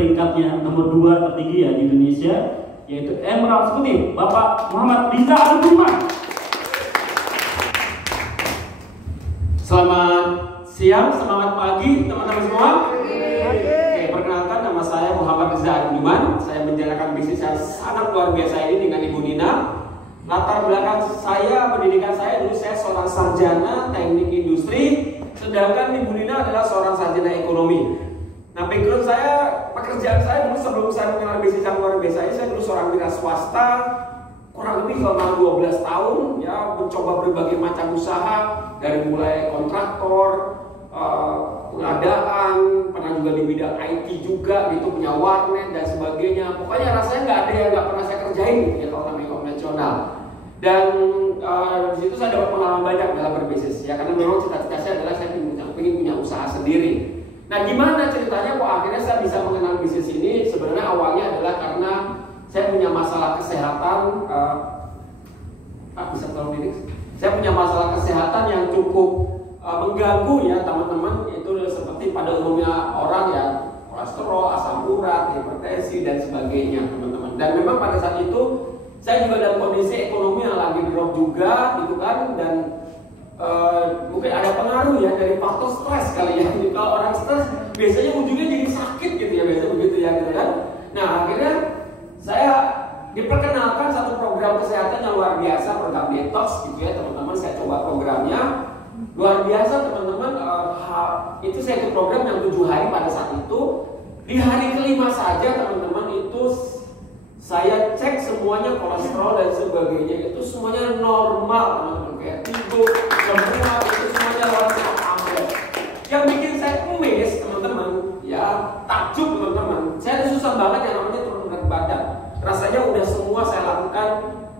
peringkatnya nomor 2 tertinggi ya di Indonesia, yaitu Emerald Eksekutif Bapak Muhammad Riza Al-Duman. Selamat siang, selamat pagi teman-teman semua. Oke, perkenalkan nama saya Muhammad Riza Al-Duman. Saya menjalankan bisnis yang sangat luar biasa ini dengan Ibu Nina. Latar belakang saya, pendidikan saya dulu saya seorang sarjana teknik industri, sedangkan Ibu Nina adalah seorang sarjana ekonomi. Nah, background saya, pekerjaan saya dulu sebelum saya mengenal bisnis yang luar biasa ini, saya dulu seorang wira swasta, kurang lebih selama 12 tahun, ya, mencoba berbagai macam usaha, dari mulai kontraktor, pengadaan, pernah juga di bidang IT juga, gitu, punya warnet dan sebagainya. Pokoknya rasanya nggak ada yang nggak pernah saya kerjain, ya, kalau namanya konvensional. Dan di situ saya dapat pengalaman banyak dalam berbisnis, ya, karena memang cita-cita saya adalah saya ingin punya usaha sendiri. Nah, gimana ceritanya kok akhirnya saya bisa mengenal bisnis ini? Sebenarnya awalnya adalah karena saya punya masalah kesehatan. Bisa tolong ini? Saya punya masalah kesehatan yang cukup mengganggu, ya teman-teman. Itu seperti pada umumnya orang, ya, kolesterol, asam urat, hipertensi dan sebagainya, teman-teman. Dan memang pada saat itu saya juga dalam kondisi ekonomi yang lagi drop juga, gitu kan, dan mungkin ada pengaruh ya dari faktor stres kali ya. Jadi kalau orang stres biasanya ujungnya jadi sakit gitu ya, biasanya begitu ya, gitu kan. Nah, akhirnya saya diperkenalkan satu program kesehatan yang luar biasa, program detox gitu ya, teman-teman. Saya coba programnya luar biasa, teman-teman. Itu saya ikut program yang 7 hari pada saat itu. Di hari kelima saja, teman-teman, itu saya cek semuanya, kolesterol dan sebagainya itu semuanya normal, teman-teman. Kayak tidur, semua itu semuanya lancar, aman. Yang bikin saya amazed, teman-teman, ya, takjub, teman-teman. Saya susah banget yang namanya turun berat badan. Rasanya udah semua saya lakukan,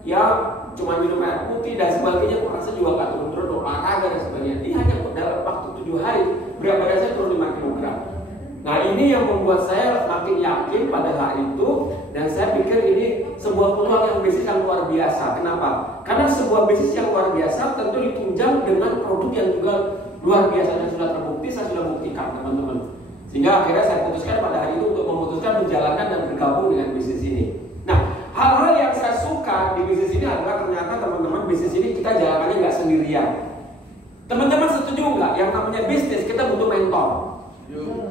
ya, cuma minum air putih dan sebagainya. Rasa juga gak turun-turun, olahraga dan sebagainya. Ini hanya dalam waktu 7 hari berat badan saya turun 5 kg. Nah, ini yang membuat saya makin yakin pada hari itu, dan saya pikir ini sebuah peluang yang bisnis yang luar biasa. Kenapa? Karena sebuah bisnis yang luar biasa tentu ditunjang dengan produk yang juga luar biasa dan sudah terbukti, saya sudah buktikan, teman-teman. Sehingga akhirnya saya putuskan pada hari itu untuk memutuskan menjalankan dan bergabung dengan bisnis ini. Nah, hal-hal yang saya suka di bisnis ini adalah ternyata, teman-teman, bisnis ini kita jalankannya nggak sendirian. Teman-teman setuju nggak? Yang namanya bisnis kita butuh mentor.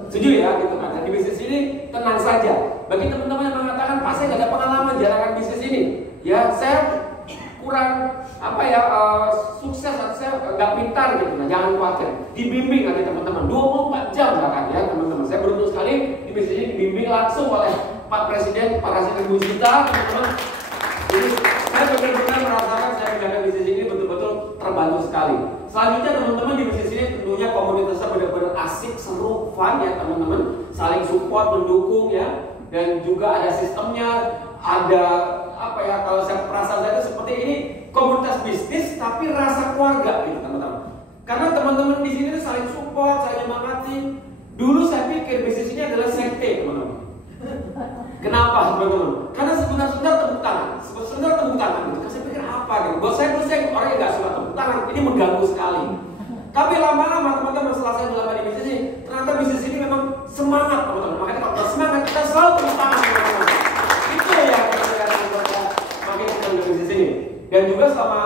Setuju ya, gitu kan. Nah, di bisnis ini tenang saja. Bagi teman-teman yang mengatakan, Pak, saya nggak ada pengalaman jalankan bisnis ini, ya, saya kurang sukses atau saya nggak pintar gitu. Nah, jangan khawatir, dibimbing nanti teman-teman 24 jam bahkan, ya, teman-teman. Saya beruntung sekali di bisnis ini dibimbing langsung oleh Pak Presiden, Pak Presiden Bujita, teman-teman. Jadi saya benar-benar merasakan saya menjalankan bisnis ini betul-betul terbantu sekali. Selanjutnya, teman-teman, di bisnis ini tentunya komunitasnya benar-benar asik, seru, fun, ya, teman-teman. Saling support, mendukung, ya, dan juga ada sistemnya, ada kalau saya perasaan saya itu seperti ini komunitas bisnis tapi rasa keluarga, gitu, teman-teman. Karena teman-teman di sini tuh saling support, saling menyemangati. Dulu saya pikir bisnis ini adalah sekte, teman-teman. Kenapa, teman-teman? Karena sebentar-sebentar tepuk tangan, gitu. Saya pikir apa gitu? Buat saya orang yang nggak suka tepuk tangan, ini mengganggu sekali. Tapi lama-lama, teman-teman, setelah saya lama di bisnis ini, ternyata bisnis ini memang semangat, teman-teman. Makanya kalau semangat kita selalu tepuk tangan, teman-teman. Itu ya yang membuat saya makin senang di bisnis ini. Dan juga selama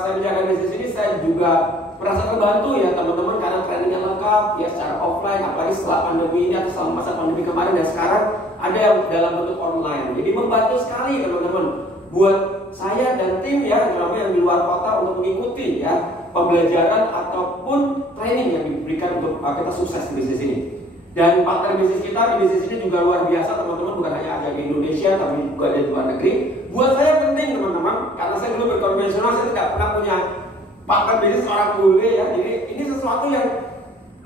saya menjalankan bisnis ini, saya juga merasa terbantu, ya, teman-teman, karena trainingnya lengkap, ya, secara offline, apalagi setelah pandemi ini atau selama masa pandemi kemarin dan sekarang ada yang dalam bentuk online. Jadi membantu sekali, teman-teman, buat saya dan tim, ya, terutama yang di luar kota untuk mengikuti, ya, pembelajaran ataupun training yang diberikan untuk kita sukses di bisnis ini. Dan partner bisnis kita di bisnis ini juga luar biasa, teman-teman, bukan hanya ada di Indonesia tapi juga ada di luar negeri. Buat saya penting, teman-teman, karena saya dulu berkonvensional, saya tidak pernah punya partner bisnis orang bule, ya. Jadi ini sesuatu yang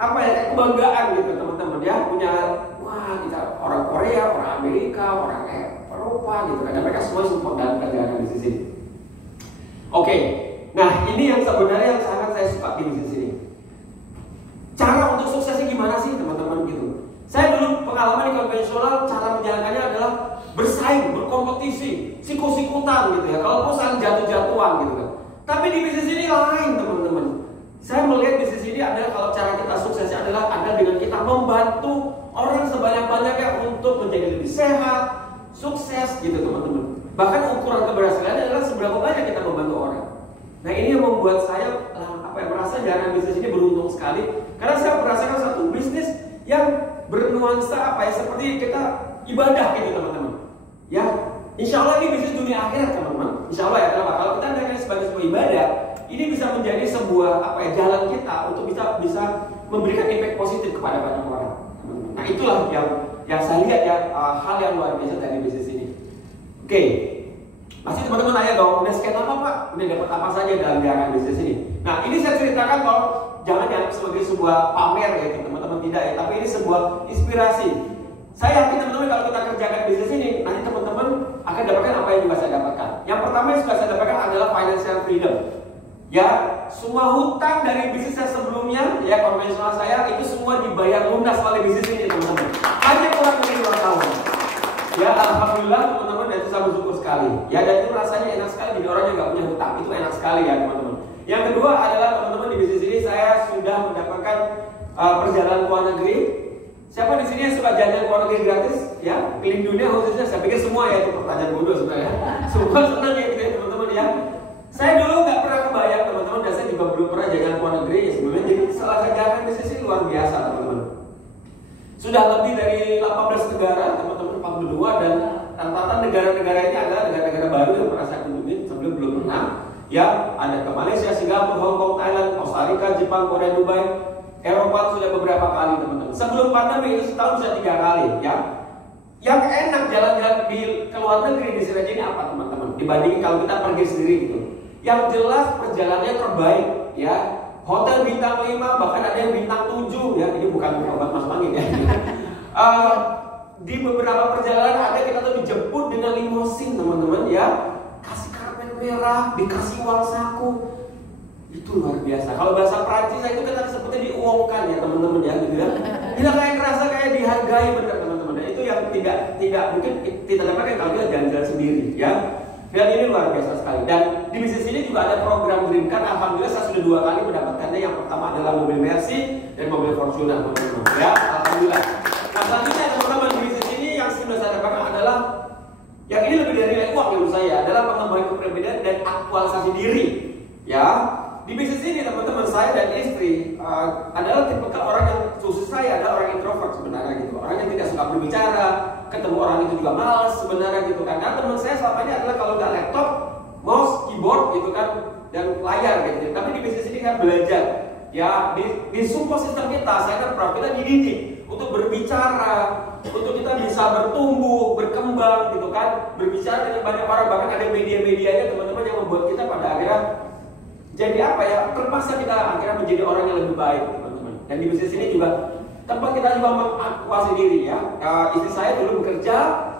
kayak kebanggaan gitu, teman-teman, ya, punya, wah, kita orang Korea, orang Amerika, orang Eropa, gitu kan, dan mereka semua support dalam perjalanan bisnis ini. Oke, nah, ini yang sebenarnya yang sangat saya suka di bisnis ini. Cara untuk suksesnya gimana sih, teman-teman, gitu. Saya dulu pengalaman di konvensional, cara menjalankannya adalah bersaing, berkompetisi, sikut-sikutan, gitu ya. Kalau saling jatuh-jatuhan, gitu kan. Tapi di bisnis ini lain, teman-teman. Saya melihat bisnis ini adalah, kalau cara kita suksesnya adalah dengan kita membantu orang sebanyak-banyaknya untuk menjadi sehat, sukses gitu teman-teman. Bahkan ukuran keberhasilan adalah seberapa banyak kita membantu orang. Nah ini yang membuat saya merasa jalan bisnis ini beruntung sekali, karena saya merasakan satu bisnis yang bernuansa seperti kita ibadah gitu teman-teman. Ya, insya Allah ini bisnis dunia akhirat teman-teman. Insya Allah ya, kenapa? Kalau kita melihatnya sebagai sebuah ibadah, ini bisa menjadi sebuah jalan kita untuk bisa memberikan impact positif kepada banyak orang. Nah itulah yang saya lihat ya, hal yang luar biasa dari bisnis ini. Oke. Pasti teman-teman nanya dong, udah sekian lama Pak? Udah dapat apa saja dalam jalan bisnis ini? Nah ini saya ceritakan kalau jangan dianggap sebagai sebuah pamer ya teman-teman, tidak ya, tapi ini sebuah inspirasi. Saya yakin teman-teman kalau kita kerjakan bisnis ini, nanti teman-teman akan dapatkan apa yang juga saya dapatkan. Yang pertama yang sudah saya dapatkan adalah financial freedom. Ya, semua hutang dari bisnis saya sebelumnya, ya konvensional saya, itu semua dibayar lunas oleh bisnis ini teman-teman. Hanya kurang lebih 2 tahun. Ya alhamdulillah teman-teman, dan itu saya bersyukur sekali. Ya, dan itu rasanya enak sekali jadi orang yang nggak punya hutang. Itu enak sekali ya teman-teman. Yang kedua adalah teman-teman, di bisnis ini saya sudah mendapatkan perjalanan ke luar negeri. Siapa di sini yang suka jalan ke luar negeri gratis? Ya, keliling dunia khususnya. Saya pikir semua ya, itu pertanyaan bodoh sebenarnya. Semua senang ya gitu ya teman-teman ya. Saya dulu nggak pernah kebayang teman-teman, dan saya juga belum pernah jalan ke luar negeri ya sebelumnya. Jadi setelah saya jalan bisnis ini luar biasa teman-teman. Sudah lebih dari 18 negara teman-teman, 42, dan rata-rata negara-negara ini adalah negara-negara baru yang pernah saya kunjungi sebelum belum pernah. Ya, ada ke Malaysia, Singapura, Hong Kong, Thailand, Costa Rica, Jepang, Korea, Dubai, Eropa sudah beberapa kali teman-teman. Sebelum pandemi itu setahun bisa 3 kali ya. Yang enak jalan-jalan di luar negeri di sini ini apa teman-teman? Dibandingin kalau kita pergi sendiri gitu. Yang jelas perjalanannya terbaik ya. Hotel bintang 5, bahkan ada yang bintang 7 ya. Ini bukan obat masuk angin ya. Di beberapa perjalanan ada kita tuh dijemput dengan limosin teman-teman ya. Kasih karpet merah, dikasih uang saku. Itu luar biasa. Kalau bahasa Prancis itu kita sebutnya diuangkan ya teman-teman ya gitu ya. Kita kayak ngerasa kayak dihargai benar teman-teman. Dan itu yang tidak mungkin kita dapatkan kalau kita jalan-jalan sendiri ya. Dan ini luar biasa sekali. Dan di bisnis ini juga ada program Green Card. Alhamdulillah saya sudah 2 kali mendapatkannya. Yang pertama adalah mobil Mercy dan mobil Fortuner teman-teman ya. Alhamdulillah. Nah selanjutnya teman-teman, di bisnis ini yang sudah saya dapatkan adalah yang ini lebih dari nilai uang menurut saya, adalah pengembangan kepribadian dan aktualisasi diri ya. Di bisnis ini teman-teman, saya dan istri adalah tipe orang yang, khusus saya adalah orang introvert sebenarnya gitu. Orang yang tidak suka berbicara, ketemu orang itu juga malas sebenarnya gitu kan. Karena teman saya selama ini adalah kalau nggak laptop, mouse, keyboard gitu kan, dan layar gitu. Tapi di bisnis ini kan belajar ya, di support system kita, saya kan kita dididik untuk berbicara, untuk kita bisa bertumbuh, berkembang gitu kan, berbicara dengan banyak orang. Bahkan ada media-medianya teman-teman yang membuat kita pada akhirnya jadi terpaksa kita akhirnya menjadi orang yang lebih baik teman-teman. Dan di bisnis ini juga tempat kita juga mengakuasi diri ya. Istri saya dulu bekerja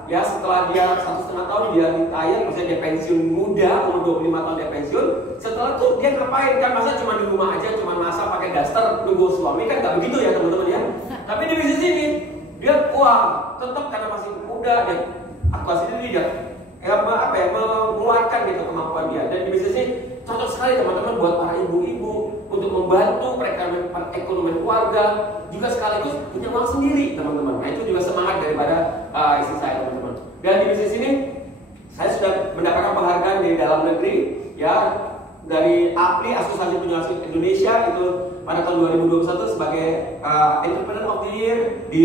ya, setelah dia 1,5 tahun dia retire, maksudnya dia pensiun muda, umur 25 tahun dia pensiun. Setelah itu dia ngapain kan, masa cuma di rumah aja, cuma masak pakai daster nunggu suami, kan nggak begitu ya teman-teman ya. Tapi di bisnis ini dia tetap karena masih muda dan aktuasi diri dia mengeluarkan gitu kemampuan dia. Dan di bisnis ini cocok sekali teman-teman buat para ibu-ibu untuk membantu perekonomian keluarga, juga sekaligus punya uang sendiri teman-teman. Nah itu juga semangat daripada istri saya teman-teman. Dan di bisnis ini saya sudah mendapatkan penghargaan dari dalam negeri ya, dari APRI, Asosiasi Penyusup Indonesia, itu pada tahun 2021 sebagai Entrepreneur of the Year. Di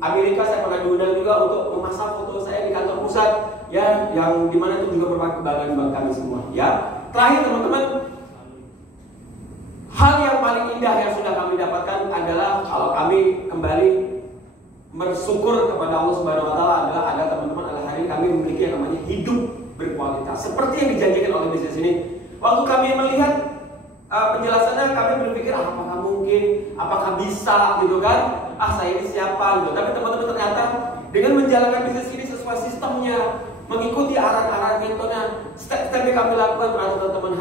Amerika saya pernah diundang juga untuk memasang foto saya di kantor pusat ya, yang dimana itu juga merupakan kebanggaan buat kami semua ya. Terakhir teman-teman, hal yang paling indah yang sudah kami dapatkan adalah kalau kami kembali bersyukur kepada Allah Subhanahu Wa Taala adalah ada teman-teman, adalah hari ini kami memiliki yang namanya hidup berkualitas seperti yang dijanjikan oleh bisnis ini. Waktu kami melihat penjelasannya, kami berpikir apakah mungkin, apakah bisa gitu kan? Saya ini siapa gitu. Tapi teman-teman ternyata dengan menjalankan bisnis ini sesuai sistemnya, mengikuti arahan-arahan contohnya, step-step yang kami lakukan, teman-teman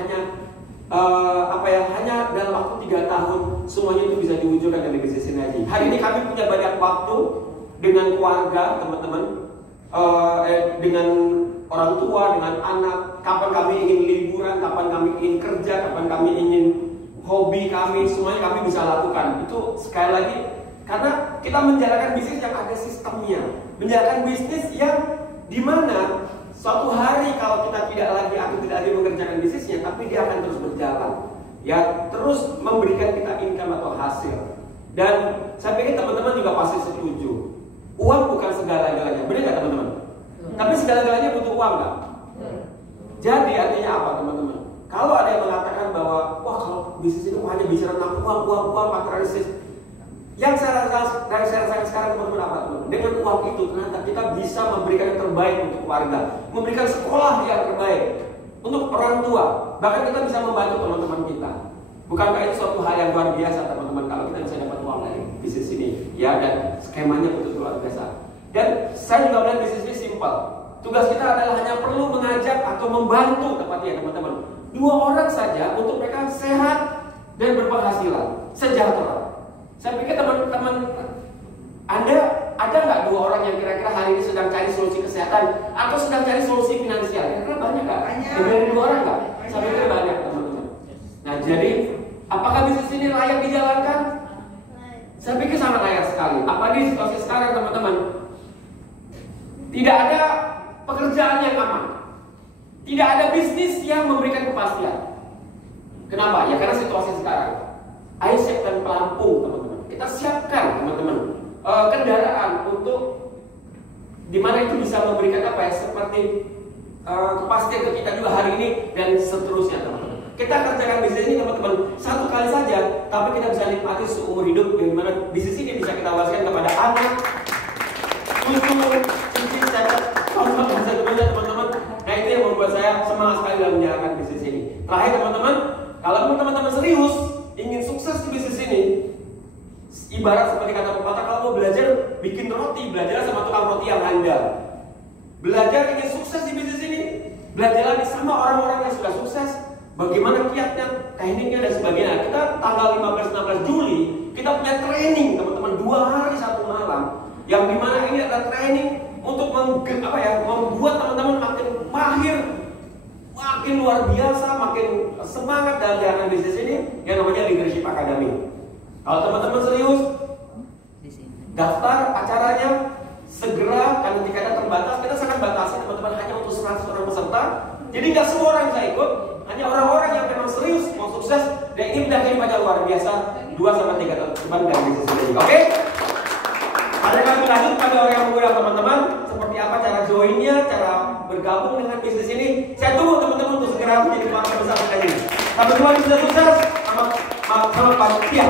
hanya dalam waktu 3 tahun semuanya itu bisa diwujudkan dari bisnis ini aja. Hari ini kami punya banyak waktu dengan keluarga teman-teman, dengan orang tua, dengan anak. Kapan kami ingin liburan, kapan kami ingin kerja, kapan kami ingin hobi kami, semuanya kami bisa lakukan. Itu sekali lagi Karena kita menjalankan bisnis yang ada sistemnya, menjalankan bisnis yang dimana suatu hari kalau kita tidak lagi mengerjakan bisnisnya, tapi dia akan terus berjalan, ya terus memberikan kita income atau hasil. Dan saya pikir teman-teman juga pasti setuju, uang bukan segala-galanya, benar nggak teman-teman? Tapi segala-galanya butuh uang nggak? Jadi artinya apa teman-teman? Kalau ada yang mengatakan bahwa wah kalau bisnis itu hanya bicara tentang uang materialistis, yang saya rasakan sekarang teman-teman apa teman? Dengan uang itu ternyata kita bisa memberikan yang terbaik untuk keluarga, memberikan sekolah yang terbaik untuk orang tua, bahkan kita bisa membantu teman-teman kita. Bukankah itu suatu hal yang luar biasa teman-teman kalau kita bisa dapat uang dari bisnis ini, ya, dan skemanya betul luar biasa. Dan saya juga melihat bisnis ini simpel. Tugas kita adalah hanya perlu mengajak atau membantu tepatnya teman-teman 2 orang saja untuk mereka sehat dan berpenghasilan, sejahtera. Saya pikir teman-teman Anda ada nggak 2 orang yang kira-kira hari ini sedang cari solusi kesehatan atau sedang cari solusi finansial? Kira-kira banyak nggak? Dari 2 orang nggak? Saya pikir banyak teman-teman. Nah jadi apakah bisnis ini layak dijalankan? Saya pikir sangat layak sekali. Apalagi di situasi sekarang teman-teman, tidak ada pekerjaan yang aman, tidak ada bisnis yang memberikan kepastian. Kenapa? Ya karena situasi sekarang. Ayo siapkan pelampung teman-teman. Kita siapkan teman-teman kendaraan untuk dimana itu bisa memberikan apa ya seperti kepastian ke kita juga hari ini dan seterusnya teman-teman. Kita kerjakan bisnis ini teman-teman 1 kali saja, tapi kita bisa nikmati seumur hidup yang mana bisnis ini bisa kita wariskan kepada anak, cucu, cici, cacat, teman-teman. Nah itu yang membuat saya semangat sekali dalam menjalankan bisnis ini. Terakhir teman-teman, kalau teman-teman serius ingin sukses di bisnis ini, ibarat seperti kata pepatah, kalau mau belajar bikin roti, belajar sama tukang roti yang handal. Belajar ingin sukses di bisnis ini, belajarlah sama orang-orang yang sudah sukses, bagaimana kiatnya, tekniknya dan sebagainya. Kita tanggal 15-16 Juli kita punya training teman-teman 2 hari 1 malam, yang dimana ini adalah training untuk membuat teman-teman makin mahir, makin luar biasa, makin semangat dalam jalankan bisnis ini yang namanya Leadership Academy. Kalau teman-teman serius, daftar acaranya segera, karena tiketnya terbatas. Kita sangat batasi teman-teman hanya untuk 100 orang peserta. Jadi nggak semua orang bisa ikut, hanya orang-orang yang memang serius mau sukses dan ini menjadi banyak luar biasa 2-3 tahun depan dari bisnis ini. Oke? Ada kami lanjut pada orang yang muda teman-teman, seperti apa cara joinnya, cara bergabung dengan bisnis ini. Saya tunggu teman-teman untuk segera menjadi keluarga besar kita ini. Sampai jumpa di bisnis sukses. Selamat pagi.